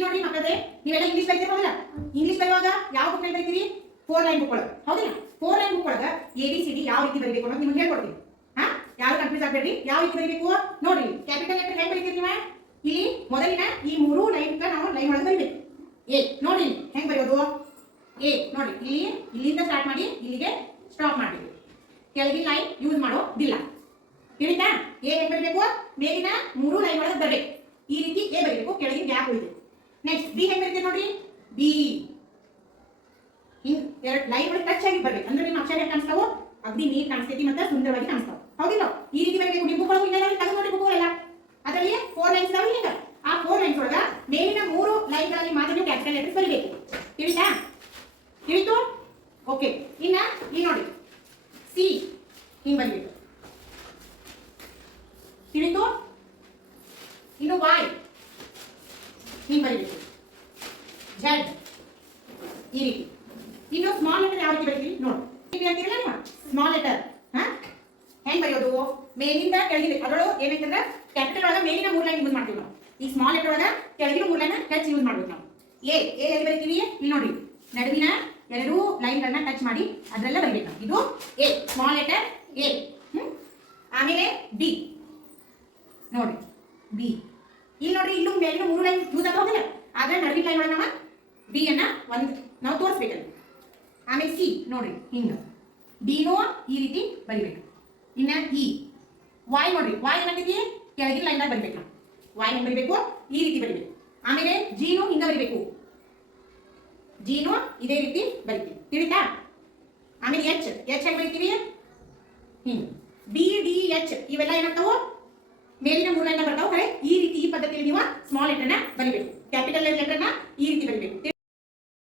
ನೋಡಿ ಮಕ್ಕಳೇ, ನೀವೆಲ್ಲ ಇಂಗ್ಲಿಷ್ ಬರೀತಿರಲ್ಲ. ಇಂಗ್ಲಿಷ್ ಬರೆಯುವಾಗ ಯಾವ ಬುಕ್ ನಲ್ಲಿ ಬರೀತೀರಿ? 4 ಲೈನ್ ಬುಕ್ ಒಳಗೆ, ಹೌದಿಲ್ಲ? 4 ಲೈನ್ ಬುಕ್ ಒಳಗೆ ABCD ಯಾವ ರೀತಿ ಬರೀಬೇಕು ಅನ್ನೋದು ನಿಮಗೆ ಹೇಳ್ಕೊಡ್ತೀನಿ. ಹಾ, ಯಾರು ಕನ್ಫ್ಯೂಸ್ ಆಗಬೇಡಿ. ಯಾವ ರೀತಿ ಬರೀಬೇಕು ನೋಡ್ರಿ. ಕ್ಯಾಪಿಟಲ್ ಲೆಟರ್ ಹೆಂಗ್ ಬರೀತೀರಿ ನೀವು? ಇಲ್ಲಿ ಮೊದಲಿನ ಈ 3 ಲೈನ್ ನಾವು ಲೈನ್ ಒಳಗೆ ಬರೀಬೇಕು. ಎ ನೋಡಿ ಹೆಂಗ್ ಬರೆಯೋದು? ಎ ನೋಡಿ, ಇಲ್ಲಿಂದ ಸ್ಟಾರ್ಟ್ ಮಾಡಿ ಇಲ್ಲಿಗೆ ಸ್ಟಾಪ್ ಮಾಡಬೇಕು. ಕೆಳಗಿನ ಲೈನ್ ಯೂಸ್ ಮಾಡೋದಿಲ್ಲ. ತಿಳಿತಾ? ಎ ಹೆಂಗ್ ಬರೀಬೇಕು? ಮೇಲಿನ 3 ಲೈನ್ ಒಳಗೆ ಬರಬೇಕು. ಈ ರೀತಿ ಎ ಬರೀಬೇಕು, ಕೆಳಗಿನ ಗ್ಯಾಪ್ ಉಳಿದೆ. ನೆಕ್ಸ್ಟ್ ಬಿ ಹೆಂಗ್ ಬರೀತೀರಿ ನೋಡ್ರಿ. ಬಿ ಹಿಂಗ್ ಎರಡು ಲೈನ್ ಒಳಗೆ ಟಚ್ ಆಗಿ ಬರ್ಬೇಕು. ಅಂದ್ರೆ ನಿಮ್ಮ ಅಕ್ಷರ ಹೆಂಗ್ ಕಾಣಿಸ್ತಾವೋ ಅಗ್ದಿ ನೀಟ್ ಕಾಣಿಸ್ತೈತಿ ಮತ್ತೆ ಸುಂದರವಾಗಿ ಕಾಣಿಸ್ತಾವ, ಹೌದಿಲ್ಲ? ಈ ರೀತಿ ಬರಬೇಕು. ನಿಮ್ಮ ಬುಕ್ ಒಳಗೆ ಇಲ್ಲ ತೆಗೆದು ನೋಡಿ ಬುಕ್ ಎಲ್ಲ ಅದರಲ್ಲಿ 4 ಲೈನ್ಸ್ ಇದಾವೆ. ಹಿಂಗ ಆ 4 ಲೈನ್ಸ್ ಒಳಗ ಮೇಲಿನ 3 ಲೈನ್ಗಳಲ್ಲಿ ಮಾತ್ರ ನೀವು ಕ್ಯಾಪಿಟಲ್ ಲೆಟರ್ಸ್ ಬರೀಬೇಕು. ತಿಳಿತಾ? ತಿಳಿತು? ಓಕೆ. ಇನ್ನ ಈ ನೋಡಿ ಸಿ ಹಿಂಗ್ ಬರೀಬೇಕು. ತಿಳಿತು? ಇನ್ನು ವೈ ಹಿಂಗ್ ಬರೀಬೇಕು. ಝೆಡ್ ಈ ರೀತಿ. ಇನ್ನು ಸ್ಮಾಲ್ ಲೆಟರ್ ಯಾವ ರೀತಿ ಬರೀತೀವಿ ನೋಡಿ. ಇಲ್ಲಿ ಅಂತೀರಲ್ಲ ನೀವು ಸ್ಮಾಲ್ ಲೆಟರ್. ಹಾ, ಹೆಂಗ್ ಬರೆಯೋದು? ಮೇಲಿಂದ ಕೆಳಗಿನ ಅದರೊಳಗೆ ಏನಂತಂದ್ರೆ ಕ್ಯಾಪಿಟಲ್ ಒಳಗೆ ಮೇಲಿನ 3 ಲೈನ್ ಯೂಸ್ ಮಾಡ್ತೀವಿ ನಾವು. ಈ ಸ್ಮಾಲ್ ಲೆಟರ್ ಒಳಗೆ ಕೆಳಗಿನ 3 ಲೈನ್ ಟಚ್ ಯೂಸ್ ಮಾಡ್ಬೇಕು ನಾವು. ಎ ಎಲ್ಲಿ ಬರೀತೀವಿ? ಇಲ್ಲಿ ನೋಡಿ, ನಡುವಿನ 2 ಲೈನ್ಗಳನ್ನ ಟಚ್ ಮಾಡಿ ಅದರೆಲ್ಲ ಬರೀಬೇಕು ನಾವು. ಇದು ಎ, ಸ್ಮಾಲ್ ಲೆಟರ್ ಎ. ಆಮೇಲೆ ಬಿ ನೋಡಿ, ಬಿ ಇಲ್ಲಿ ನೋಡ್ರಿ, ಇಲ್ಲೂ ಮೇಲಿನ 3 ಲೈನ್ ಯೂಸ್ ಆಗೋದಿಲ್ಲ. ಆದ್ರೆ ನಡುವಿನ ಲೈನ್ ಒಳಗೆ ನಾವು ಬಿ ಅನ್ನ ನಾವು ತೋರಿಸ್ಬೇಕಲ್ಲ. ಆಮೇಲೆ ಸಿ ನೋಡ್ರಿ, ಹಿಂಗ ಡಿನೋ ಈ ರೀತಿ ಬರಿಬೇಕು. ಇನ್ನ ಇ ವಾಯ್ ನೋಡ್ರಿ, ವಾಯ್ ಏನಾಗ್ತೈತಿ? ಕೆಳಗಿನ ಲೈನ್ ಬರಿಬೇಕು ನಾವು. ವಾಯ್ ಹೆಂಗ್ ಬರಿಬೇಕು? ಈ ರೀತಿ ಬರಿಬೇಕು. ಆಮೇಲೆ ಜೀನು ಹಿಂಗ ಬರಿಬೇಕು. ಜೀನು ಇದೇ ರೀತಿ ಬರಿತೀವಿ. ತಿಳಿತಾ? ಆಮೇಲೆ ಎಚ್ ಹೆಂಗ್ ಬರಿತೀವಿ? ಹಿಂಗ ಬಿ ಡಿ ಎಚ್ ಇವೆಲ್ಲ ಏನಾಗ್ತಾವು? ಮೇಲಿನ 3 ಲೈನ್ ಬರ್ತಾವ. ಈ ರೀತಿ ಈ ಪದ್ಧತಿಯಲ್ಲಿ ನೀವು ಸ್ಮಾಲ್ ಲೆಟರ್ನ ಬರಿಬೇಕು. ಕ್ಯಾಪಿಟಲ್ ಲೆಟರ್ನ ಈ ರೀತಿ